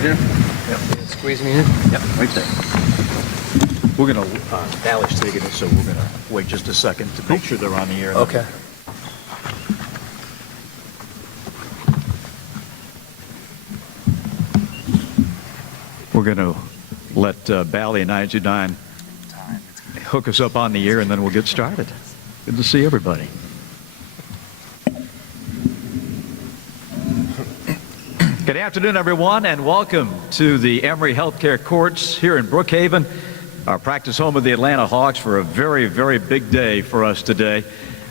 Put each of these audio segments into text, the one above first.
Right here? Yep. Squeeze me in? Yep, right there. We're going to, Valley's taking it, so we're going to wait just a second to make sure they're on the air. Okay. We're going to let Bally and 929 hook us up on the air, and then we'll get started. Good to see everybody. Good afternoon, everyone, and welcome to the Emory Healthcare Courts here in Brookhaven, our practice home of the Atlanta Hawks, for a very, very big day for us today.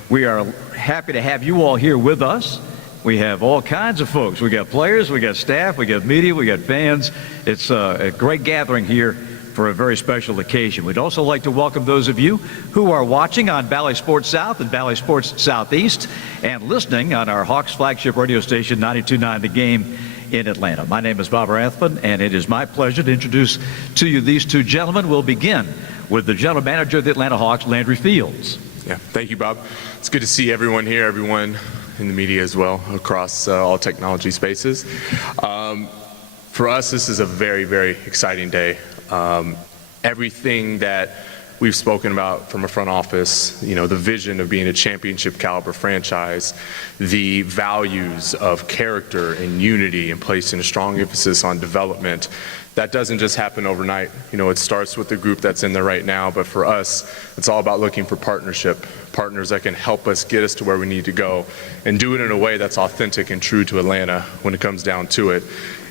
We are happy to have you all here with us. We have all kinds of folks. We got players, we got staff, we got media, we got fans. It's a great gathering here for a very special occasion. We'd also like to welcome those of you who are watching on Bally Sports South and Bally Sports Southeast and listening on our Hawks flagship radio station 92.9 The Game in Atlanta. My name is Bob Rathman, and it is my pleasure to introduce to you these two gentlemen. We'll begin with the general manager of the Atlanta Hawks, Landry Fields. Yeah, thank you, Bob. It's good to see everyone here, everyone in the media as well, across all technology spaces. For us, this is a very, very exciting day. Everything that we've spoken about from a front office, you know, the vision of being a championship caliber franchise, the values of character and unity and placing a strong emphasis on development, that doesn't just happen overnight. You know, it starts with the group that's in there right now, but for us, it's all about looking for partners that can help us get us to where we need to go and do it in a way that's authentic and true to Atlanta when it comes down to it.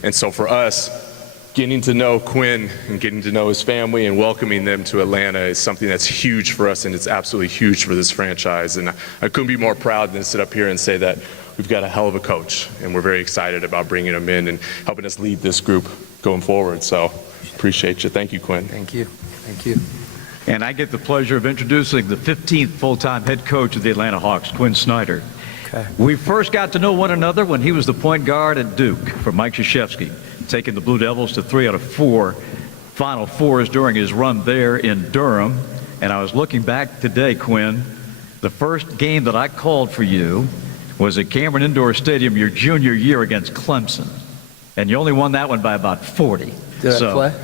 And so for us, getting to know Quin and getting to know his family and welcoming them to Atlanta is something that's huge for us, and it's absolutely huge for this franchise. And I couldn't be more proud than to sit up here and say that we've got a hell of a coach, and we're very excited about bringing him in and helping us lead this group going forward. So appreciate you. Thank you, Quin. Thank you. Thank you. And I get the pleasure of introducing the 15th full-time head coach of the Atlanta Hawks, Quin Snyder. Okay. We first got to know one another when he was the point guard at Duke for Mike Krzyzewski, taking the Blue Devils to 3 out of 4 Final Fours during his run there in Durham. And I was looking back today, Quin, the first game that I called for you was at Cameron Indoor Stadium your junior year against Clemson. And you only won that one by about 40. Did I play?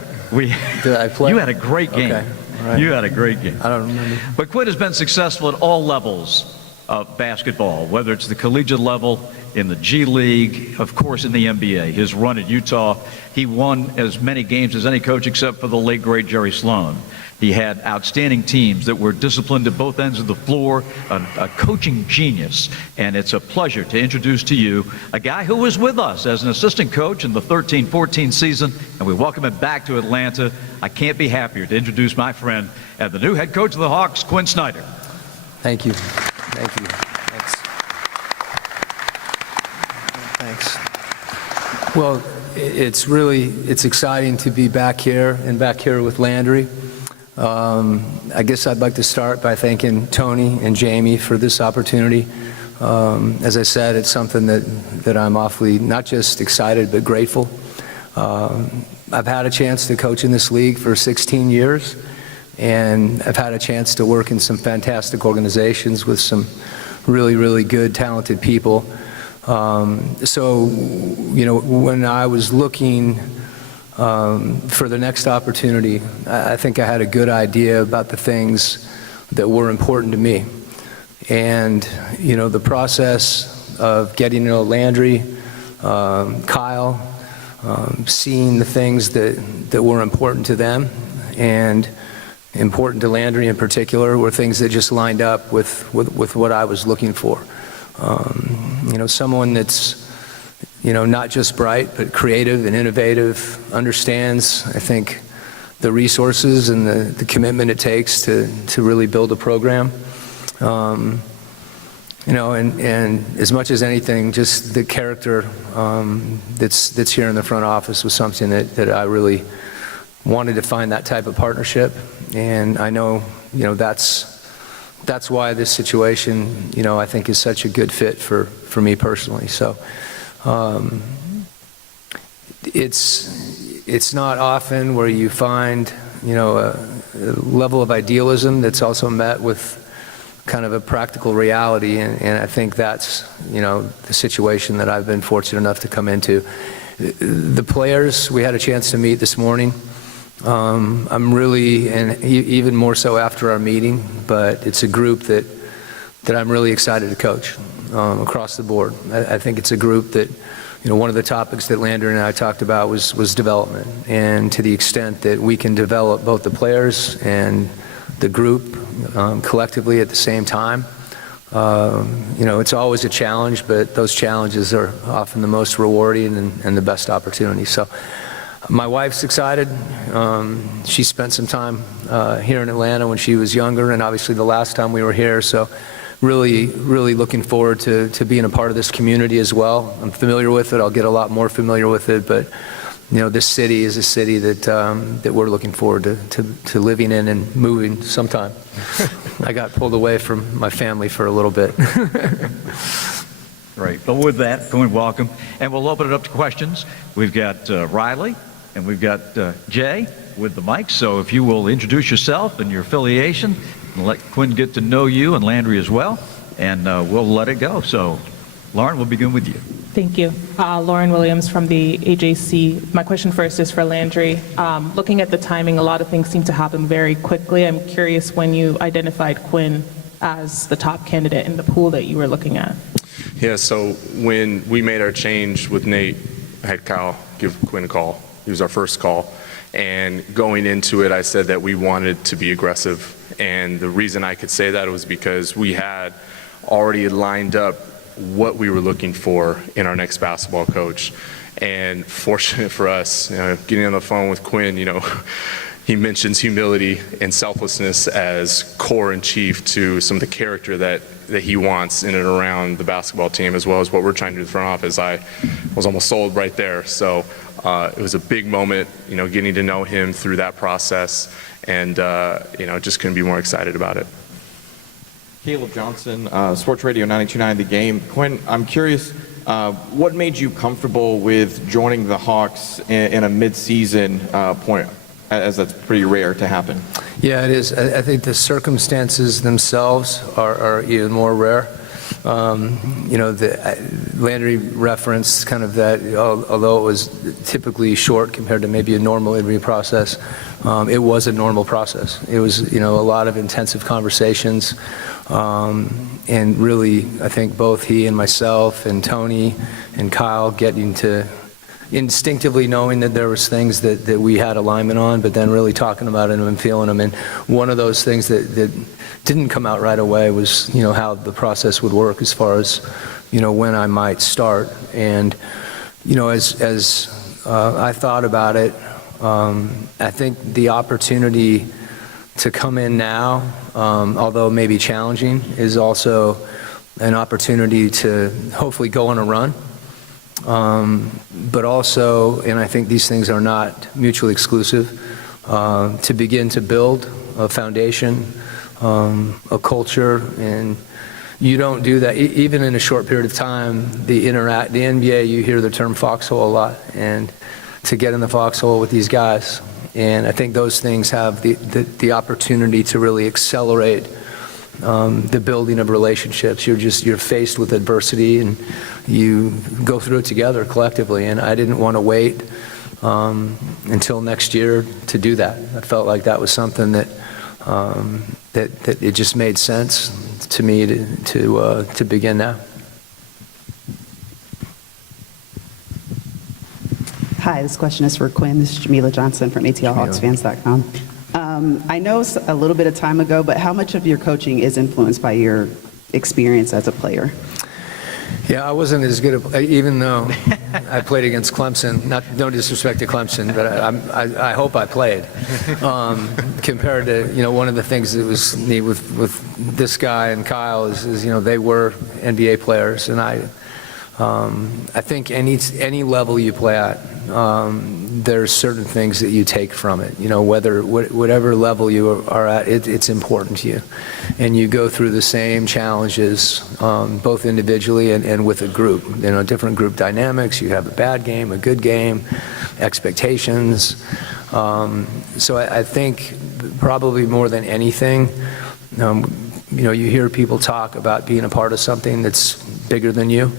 Did I play? You had a great game. Okay. All right. You had a great game. I don't remember. But Quin has been successful at all levels of basketball, whether it's the collegiate level, in the G League, of course in the NBA. His run at Utah, he won as many games as any coach except for the late, great Jerry Sloan. He had outstanding teams that were disciplined at both ends of the floor, a coaching genius. And it's a pleasure to introduce to you a guy who was with us as an assistant coach in the 13-14 season, and we welcome him back to Atlanta. I can't be happier to introduce my friend and the new head coach of the Hawks, Quin Snyder. Thank you. Thank you. Thanks. Thanks. Well, it's exciting to be back here with Landry. I guess I'd like to start by thanking Tony and Jamie for this opportunity. As I said, it's something that I'm awfully not just excited but grateful. I've had a chance to coach in this league for 16 years. And I've had a chance to work in some fantastic organizations with some really, really good, talented people. So, you know, when I was looking for the next opportunity, I think I had a good idea about the things that were important to me. And, you know, the process of getting to know Landry, Kyle, seeing the things that were important to them and important to Landry in particular were things that just lined up with what I was looking for. You know, someone that's, you know, not just bright, but creative and innovative, understands, I think, the resources and the commitment it takes to really build a program. You know, and as much as anything, just the character that's here in the front office was something that I really wanted to find, that type of partnership. And I know, you know, that's why this situation, you know, I think is such a good fit for me personally. So it's not often where you find, you know, a level of idealism that's also met with kind of a practical reality, and I think that's, the situation that I've been fortunate enough to come into. The players we had a chance to meet this morning, I'm really, and even more so after our meeting, but it's a group that I'm really excited to coach across the board. I think it's a group that, one of the topics that Landry and I talked about was development, and to the extent that we can develop both the players and the group collectively at the same time. It's always a challenge, but those challenges are often the most rewarding and the best opportunities. So my wife's excited. She spent some time here in Atlanta when she was younger, and obviously the last time we were here. So really, really looking forward to being a part of this community as well. I'm familiar with it. I'll get a lot more familiar with it, but this city is a city that we're looking forward to living in and moving sometime. I got pulled away from my family for a little bit. Great. Well, with that, go and welcome. And we'll open it up to questions. We've got Riley and we've got Jay with the mic. So if you will introduce yourself and your affiliation and let Quin get to know you and Landry as well, and we'll let it go. So, Lauren, we'll begin with you. Thank you. Lauren Williams from the AJC. My question first is for Landry. Looking at the timing, a lot of things seem to happen very quickly. I'm curious when you identified Quin as the top candidate in the pool that you were looking at. Yeah, so when we made our change with Nate, I had Kyle give Quin a call. He was our first call. And going into it, I said that we wanted to be aggressive. And the reason I could say that was because we had already lined up what we were looking for in our next basketball coach. And fortunate for us, getting on the phone with Quin, he mentions humility and selflessness as core and chief to some of the character that he wants in and around the basketball team, as well as what we're trying to do in the front office. I was almost sold right there. So it was a big moment, getting to know him through that process, and just couldn't be more excited about it. Caleb Johnson, Sports Radio 92.9 The Game. Quin, I'm curious, what made you comfortable with joining the Hawks in a mid-season point, as that's pretty rare to happen? Yeah, it is. I think the circumstances themselves are even more rare. Landry referenced kind of that, although it was typically short compared to maybe a normal interview process, it was a normal process. It was, a lot of intensive conversations, and really, I think both he and myself and Tony and Kyle getting to instinctively knowing that there was things that we had alignment on, but then really talking about them and feeling them. And one of those things that didn't come out right away was, how the process would work as far as, when I might start. And, as I thought about it, I think the opportunity to come in now, although maybe challenging, is also an opportunity to hopefully go on a run. But also, and I think these things are not mutually exclusive, to begin to build a foundation, a culture, and you don't do that even in a short period of time. The NBA, you hear the term foxhole a lot, and to get in the foxhole with these guys, and I think those things have the opportunity to really accelerate the building of relationships. You're faced with adversity, and you go through it together collectively. And I didn't want to wait until next year to do that. I felt like that was something that it just made sense to me to begin now. Hi, this question is for Quin. This is Jamila Johnson from ATLHawksFans.com. I know a little bit of time ago, but how much of your coaching is influenced by your experience as a player? Yeah, I wasn't as good, even though I played against Clemson. No disrespect to Clemson, but I hope I played. Compared to, one of the things that was neat with this guy and Kyle is they were NBA players, and I think any level you play at, there's certain things that you take from it. Whatever level you are at, it's important to you, and you go through the same challenges, both individually and with a group. Different group dynamics. You have a bad game, a good game, expectations. So I think probably more than anything, you hear people talk about being a part of something that's bigger than you.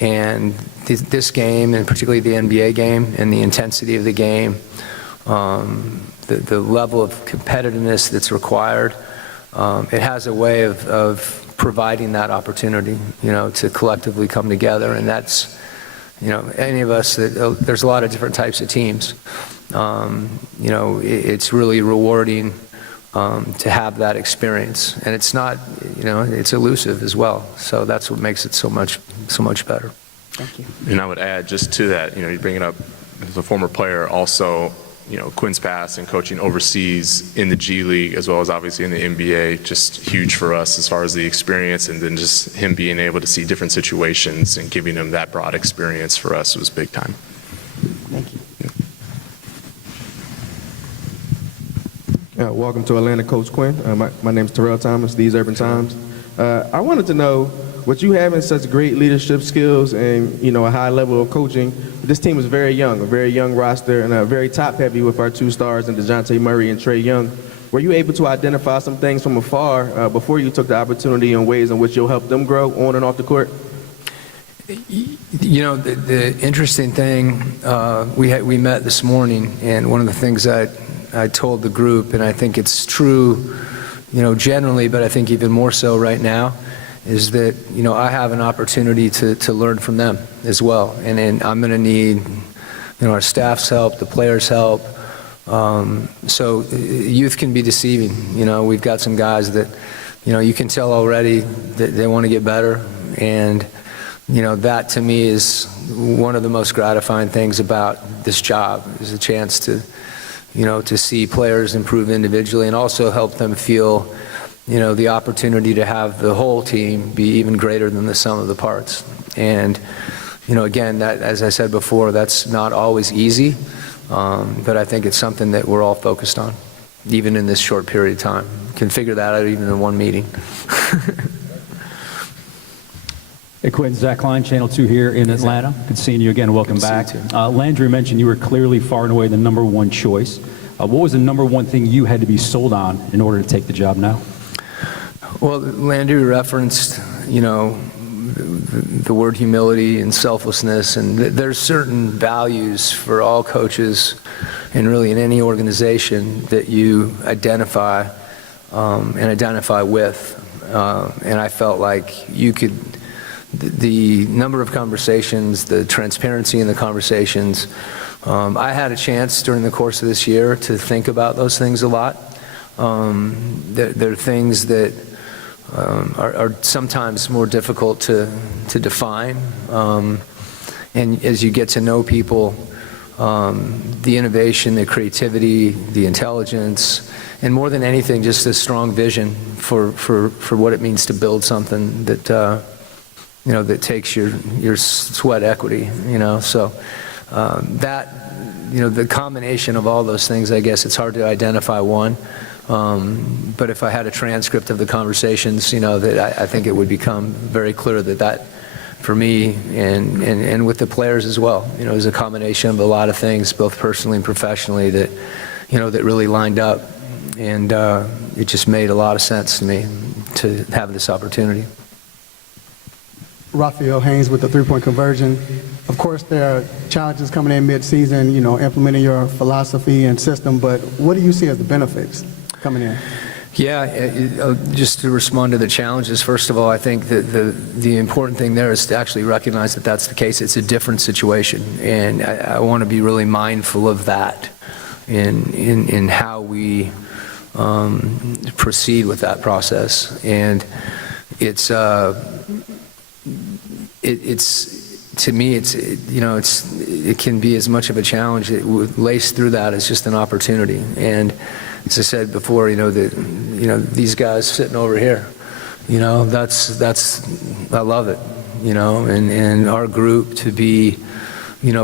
And this game, and particularly the NBA game, and the intensity of the game, the level of competitiveness that's required, it has a way of providing that opportunity, to collectively come together. And that's, any of us, there's a lot of different types of teams. It's really rewarding to have that experience. And it's not, it's elusive as well. So that's what makes it so much better. Thank you. And I would add just to that, you bring it up as a former player, also, Quin's past and coaching overseas in the G League as well as obviously in the NBA, just huge for us as far as the experience, and then just him being able to see different situations and giving him that broad experience for us was big time. Thank you. Welcome to Atlanta, Coach Quin. My name is Terrell Thomas, These Urban Times. I wanted to know, with you having such great leadership skills and a high level of coaching, this team is very young, a very young roster, and very top-heavy with our two stars in DeJounte Murray and Trae Young. Were you able to identify some things from afar before you took the opportunity in ways in which you'll help them grow on and off the court? The interesting thing, we met this morning, and one of the things I told the group, and I think it's true, generally, but I think even more so right now, is that, I have an opportunity to learn from them as well. And I'm going to need, our staff's help, the players' help. So youth can be deceiving. We've got some guys that, you can tell already that they want to get better. And, that to me is one of the most gratifying things about this job, is a chance to, to see players improve individually and also help them feel the opportunity to have the whole team be even greater than the sum of the parts. And, again, that, as I said before, that's not always easy, but I think it's something that we're all focused on, even in this short period of time. You can figure that out even in one meeting. Hey, Quinn, Zach Klein, Channel 2 here in Atlanta. Good seeing you again. Welcome back. Landry mentioned you were clearly far and away the #1 choice. What was the #1 thing you had to be sold on in order to take the job now? Well, Landry referenced, the word humility and selflessness, and there's certain values for all coaches and really in any organization that you identify and identify with. And I felt like you could, the number of conversations, the transparency in the conversations, I had a chance during the course of this year to think about those things a lot. There are things that are sometimes more difficult to define. And as you get to know people, the innovation, the creativity, the intelligence, and more than anything, just a strong vision for what it means to build something that, that takes your sweat equity, So that, the combination of all those things, I guess it's hard to identify one. But if I had a transcript of the conversations, that I think it would become very clear that for me and with the players as well, it was a combination of a lot of things, both personally and professionally, that, that really lined up. And it just made a lot of sense to me to have this opportunity. Raphael Haynes with the three-point conversion. Of course, there are challenges coming in mid-season, implementing your philosophy and system, but what do you see as the benefits coming in? Yeah, just to respond to the challenges, first of all, I think that the important thing there is to actually recognize that that's the case. It's a different situation, and I want to be really mindful of that in how we proceed with that process. And it's to me, it can be as much of a challenge. Laced through that is just an opportunity. And as I said before, these guys sitting over here, that's I love it, and our group to be,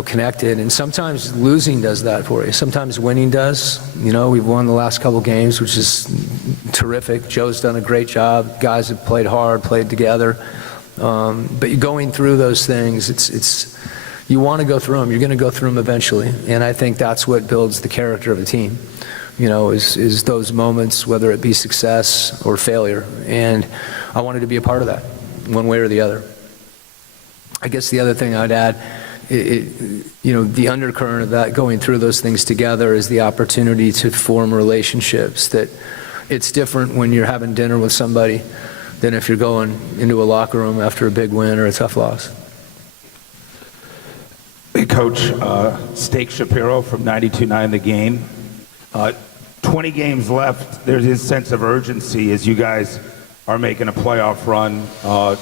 connected. And sometimes losing does that for you. Sometimes winning does. We've won the last couple games, which is terrific. Joe's done a great job. Guys have played hard, played together. But going through those things, it's you want to go through them. You're going to go through them eventually, and I think that's what builds the character of a team. is those moments, whether it be success or failure. And I wanted to be a part of that, one way or the other. I guess the other thing I'd add, the undercurrent of that, going through those things together, is the opportunity to form relationships. That it's different when you're having dinner with somebody than if you're going into a locker room after a big win or a tough loss. Hey, Coach, Steak Shapiro from 92.9 The Game. 20 games left. There's this sense of urgency as you guys are making a playoff run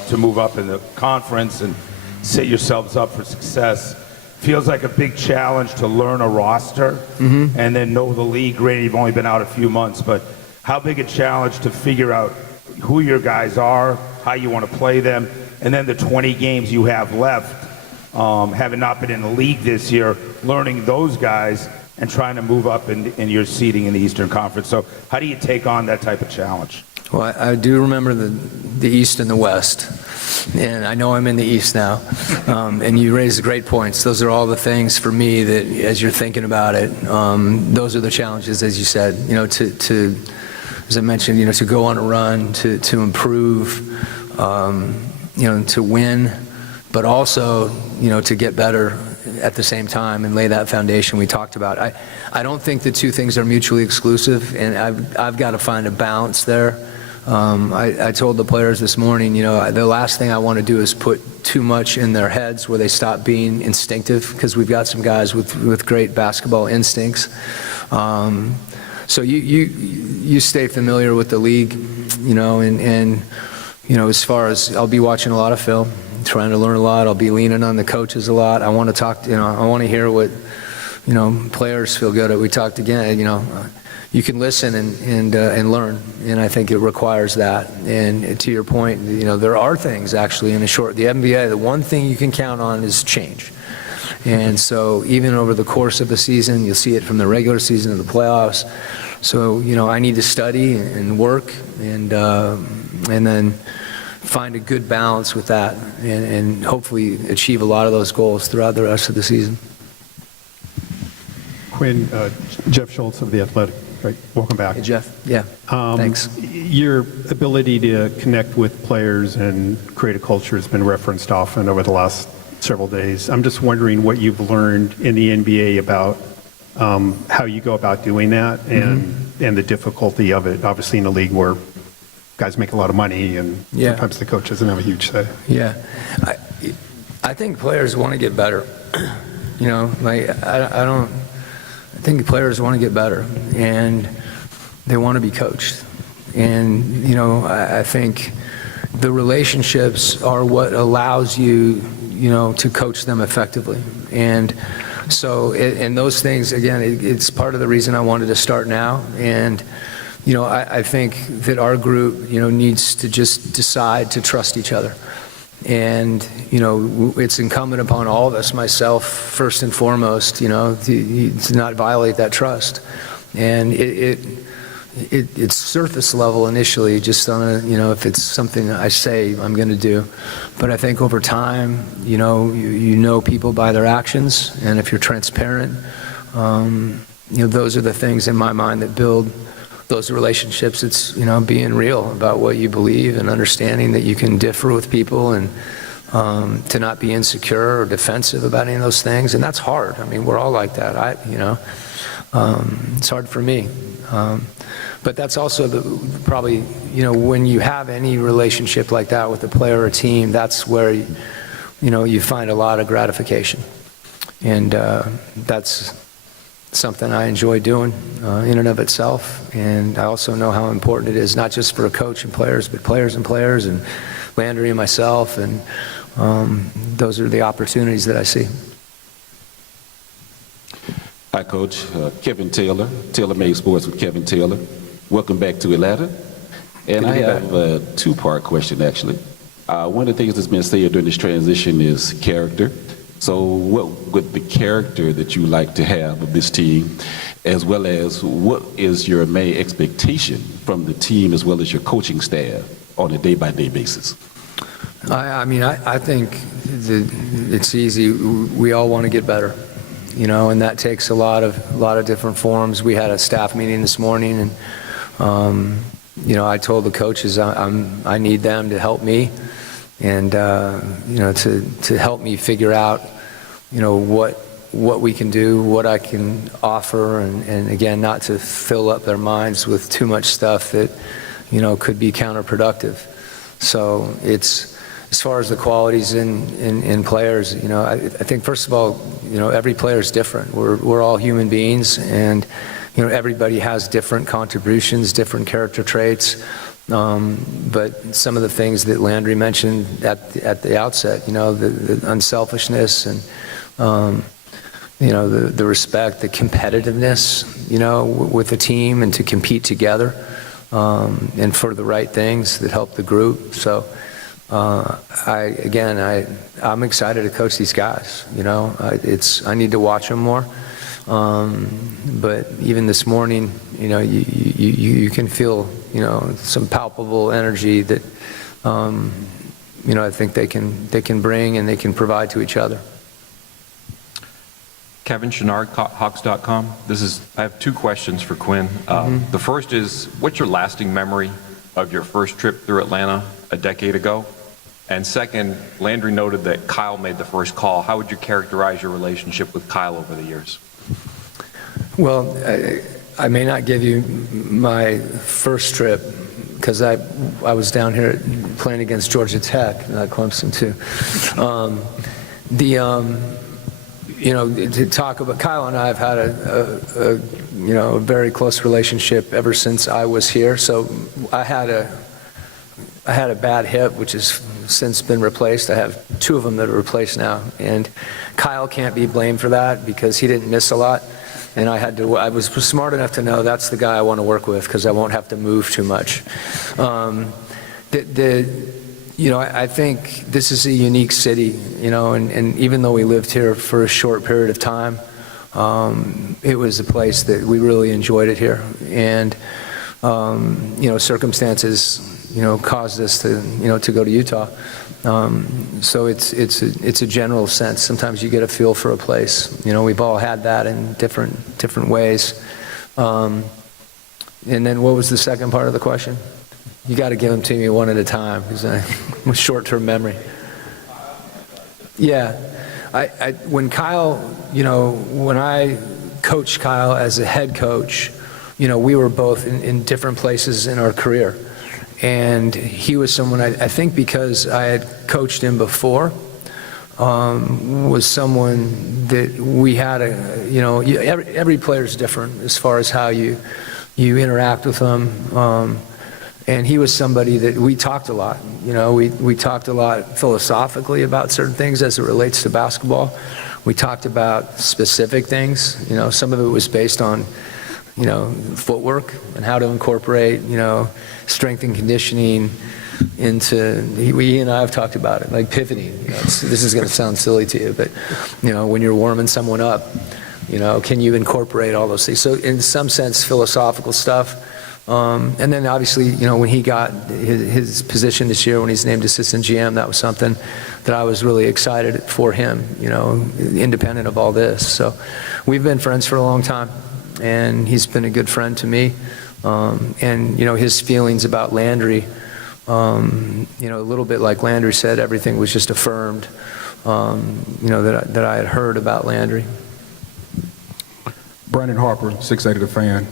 to move up in the conference and set yourselves up for success. Feels like a big challenge to learn a roster and then know the league. Granted, you've only been out a few months, but how big a challenge to figure out who your guys are, how you want to play them, and then the 20 games you have left, having not been in the league this year, learning those guys and trying to move up in your seeding in the Eastern Conference. So how do you take on that type of challenge? Well, I do remember the East and the West, and I know I'm in the East now. And you raised great points. Those are all the things for me that, as you're thinking about it, those are the challenges, as you said. To as I mentioned, to go on a run, to improve, to win, but also, to get better at the same time and lay that foundation we talked about. I don't think the two things are mutually exclusive, and I've got to find a balance there. I told the players this morning, the last thing I want to do is put too much in their heads where they stop being instinctive, because we've got some guys with great basketball instincts. So you stay familiar with the league, and as far as I'll be watching a lot of film, trying to learn a lot. I'll be leaning on the coaches a lot. I want to talk, I want to hear what, players feel good at. We talked again, you can listen and learn, and I think it requires that. And to your point, there are things actually in the NBA, the one thing you can count on is change. And so even over the course of the season, you'll see it from the regular season to the playoffs. So, I need to study and work and then find a good balance with that and hopefully achieve a lot of those goals throughout the rest of the season. Quin, Jeff Schultz of The Athletic. Right. Welcome back. Hey, Jeff. Yeah, thanks. Your ability to connect with players and create a culture has been referenced often over the last several days. I'm just wondering what you've learned in the NBA about how you go about doing that and the difficulty of it, obviously in a league where guys make a lot of money and sometimes the coach doesn't have a huge say. Yeah. I think players want to get better. I think players want to get better, and they want to be coached. And, I think the relationships are what allows you, to coach them effectively. And so, and those things, again, it's part of the reason I wanted to start now. And, I think that our group, needs to just decide to trust each other. And, it's incumbent upon all of us, myself first and foremost, to not violate that trust. And it's surface level initially, just on a, if it's something I say I'm going to do. But I think over time, you know people by their actions. And if you're transparent, those are the things in my mind that build those relationships. It's, being real about what you believe and understanding that you can differ with people and to not be insecure or defensive about any of those things. And that's hard. I mean, we're all like that. It's hard for me. But that's also probably, when you have any relationship like that with a player or a team, that's where, you find a lot of gratification. And that's something I enjoy doing in and of itself. And I also know how important it is, not just for a coach and players, but players and Landry and myself. And those are the opportunities that I see. Hi, Coach. Kevin Taylor, Taylor-Made Sports with Kevin Taylor. Welcome back to Atlanta. And I have a two-part question, actually. One of the things that's been said during this transition is character. So what would the character that you like to have of this team, as well as what is your main expectation from the team as well as your coaching staff on a day-by-day basis? I think it's easy. We all want to get better. and that takes a lot of different forms. We had a staff meeting this morning, and I told the coaches I need them to help me, and to help me figure out what we can do, what I can offer, and again, not to fill up their minds with too much stuff that could be counterproductive. So it's, as far as the qualities in players, I think first of all, every player is different. We're all human beings, and everybody has different contributions, different character traits. But some of the things that Landry mentioned at the outset, the unselfishness and the respect, the competitiveness, with the team, and to compete together, and for the right things that help the group. So. I'm excited to coach these guys. I need to watch them more. But even this morning, you can feel, some palpable energy that, I think they can bring and they can provide to each other. Kevin Snyder, Hawks.com. I have two questions for Quin. The first is, what's your lasting memory of your first trip through Atlanta a decade ago? And second, Landry noted that Kyle made the first call. How would you characterize your relationship with Kyle over the years? Well, I may not give you my first trip, because I was down here playing against Georgia Tech, not Clemson too. To talk about Kyle and I have had a very close relationship ever since I was here. So I had a bad hip, which has since been replaced. I have two of them that are replaced now, and Kyle can't be blamed for that because he didn't miss a lot, and I was smart enough to know that's the guy I want to work with because I won't have to move too much. I think this is a unique city, and even though we lived here for a short period of time, it was a place that we really enjoyed it here, and circumstances caused us to go to Utah. So it's a general sense. Sometimes you get a feel for a place. We've all had that in different ways. And then what was the second part of the question? You got to give them to me one at a time because I'm a short-term memory. Yeah, when Kyle, when I coached Kyle as a head coach, we were both in different places in our career. And he was someone, I think because I had coached him before, was someone that we had every player is different as far as how you interact with them. And he was somebody that we talked a lot. We talked a lot philosophically about certain things as it relates to basketball. We talked about specific things. Some of it was based on footwork and how to incorporate, strength and conditioning into, he and I have talked about it, like pivoting. This is going to sound silly to you, but, when you're warming someone up, can you incorporate all those things? So in some sense, philosophical stuff. And then obviously, when he got his position this year, when he's named assistant GM, that was something that I was really excited for him, independent of all this. So we've been friends for a long time, and he's been a good friend to me. And his feelings about Landry, a little bit like Landry said, everything was just affirmed, that I had heard about Landry. Brandon Harper, 680 The Fan.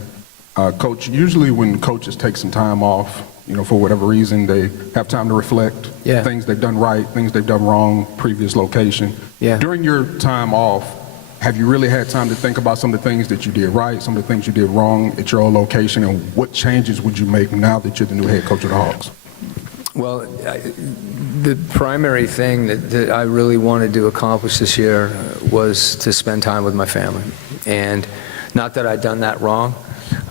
Coach, usually when coaches take some time off, for whatever reason, they have time to reflect. Yeah. Things they've done right, things they've done wrong, previous location. Yeah. During your time off, have you really had time to think about some of the things that you did right, some of the things you did wrong at your old location, and what changes would you make now that you're the new head coach of the Hawks? Well, the primary thing that I really wanted to accomplish this year was to spend time with my family. And not that I'd done that wrong,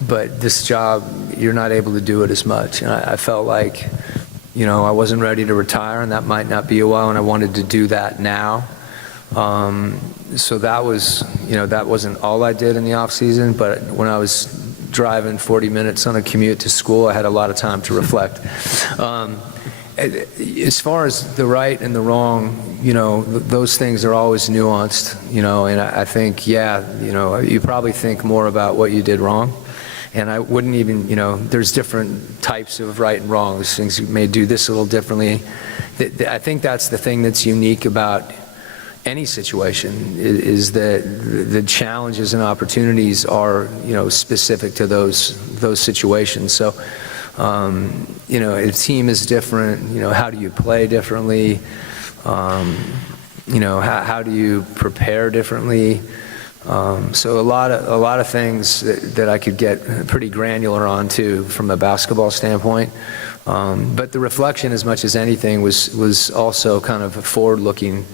but this job, you're not able to do it as much. And I felt like, I wasn't ready to retire, and that might not be a while, and I wanted to do that now. So that was, that wasn't all I did in the off season, but when I was driving 40 minutes on a commute to school, I had a lot of time to reflect. As far as the right and the wrong, those things are always nuanced, and I think, you probably think more about what you did wrong. And I wouldn't even, there's different types of right and wrong. There's things you may do this a little differently. I think that's the thing that's unique about any situation is that the challenges and opportunities are, specific to those situations. So, a team is different. How do you play differently? How do you prepare differently? So a lot of things that I could get pretty granular on too from a basketball standpoint. But the reflection, as much as anything, was also kind of forward-looking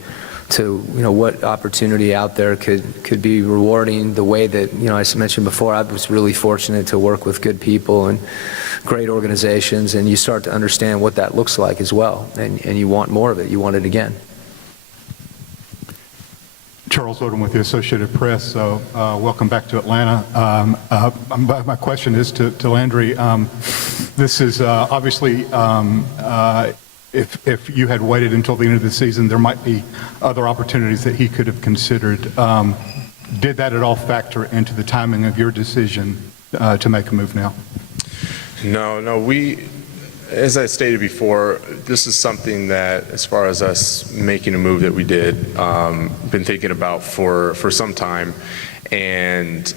to what opportunity out there could be rewarding. The way that I mentioned before, I was really fortunate to work with good people and great organizations, and you start to understand what that looks like as well, and you want more of it. You want it again. Charles Odom with the Associated Press. Welcome back to Atlanta. My question is to Landry. This is obviously, if you had waited until the end of the season, there might be other opportunities that he could have considered. Did that at all factor into the timing of your decision to make a move now? No, as I stated before, this is something that, as far as us making a move that we did, been thinking about for some time. And,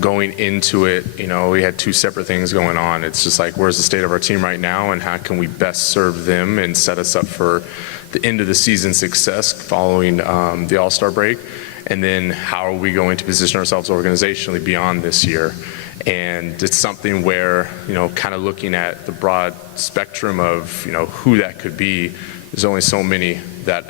going into it, we had two separate things going on. It's just like, where's the state of our team right now, and how can we best serve them and set us up for the end of the season success following the All-Star break? And then how are we going to position ourselves organizationally beyond this year? And it's something where, kind of looking at the broad spectrum of, who that could be, there's only so many that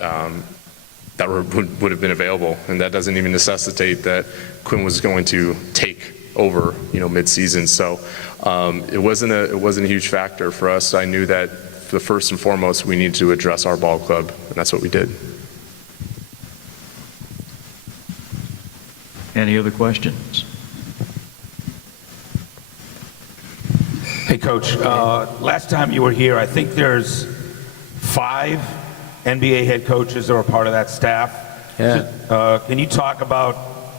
would have been available. And that doesn't even necessitate that Quin was going to take over, mid-season. So it wasn't a huge factor for us. I knew that the first and foremost, we needed to address our ball club, and that's what we did. Any other questions? Hey, Coach. Last time you were here, I think there's 5 NBA head coaches that were part of that staff. Yeah. Can you talk about,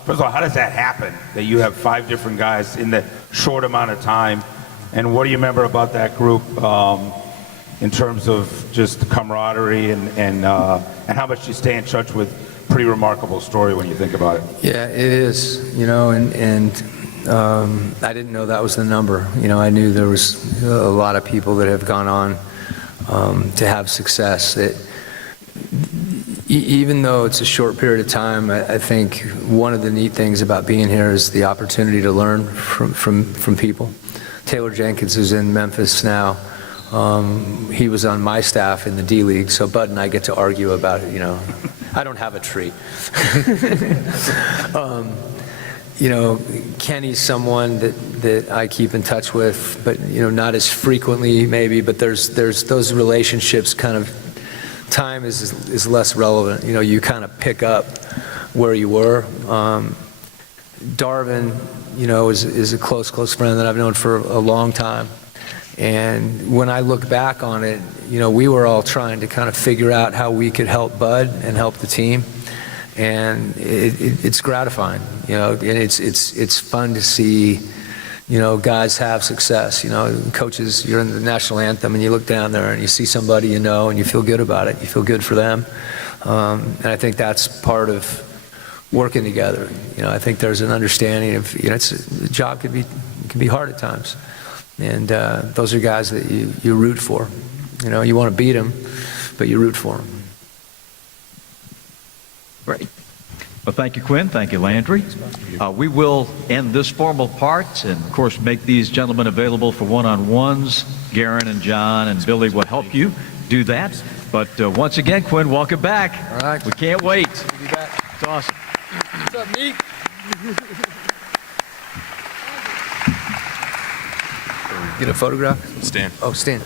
first of all, how does that happen, that you have 5 different guys in the short amount of time? And what do you remember about that group in terms of just the camaraderie and how much you stay in touch with? Pretty remarkable story when you think about it. Yeah, it is, and I didn't know that was the number. I knew there was a lot of people that have gone on to have success. Even though it's a short period of time, I think one of the neat things about being here is the opportunity to learn from people. Taylor Jenkins, who's in Memphis now, he was on my staff in the D League, so Bud and I get to argue about it, I don't have a tree. Kenny's someone that I keep in touch with, but not as frequently maybe, but there's those relationships kind of, time is less relevant. You kind of pick up where you were. Darvin, is a close friend that I've known for a long time. And when I look back on it, we were all trying to kind of figure out how we could help Bud and help the team. And it's gratifying, and it's fun to see, guys have success. Coaches, you're in the national anthem and you look down there and you see somebody and you feel good about it. You feel good for them. And I think that's part of working together. I think there's an understanding of, the job can be hard at times. And those are guys that you root for. You want to beat them, but you root for them. Great. Well, thank you, Quin. Thank you, Landry. We will end this formal part and, of course, make these gentlemen available for one-on-ones. Garen and John and Billy will help you do that. But once again, Quin, welcome back. All right. We can't wait. Good to be back. It's awesome. What's up, Meek? Get a photograph? Stan. Oh, Stan.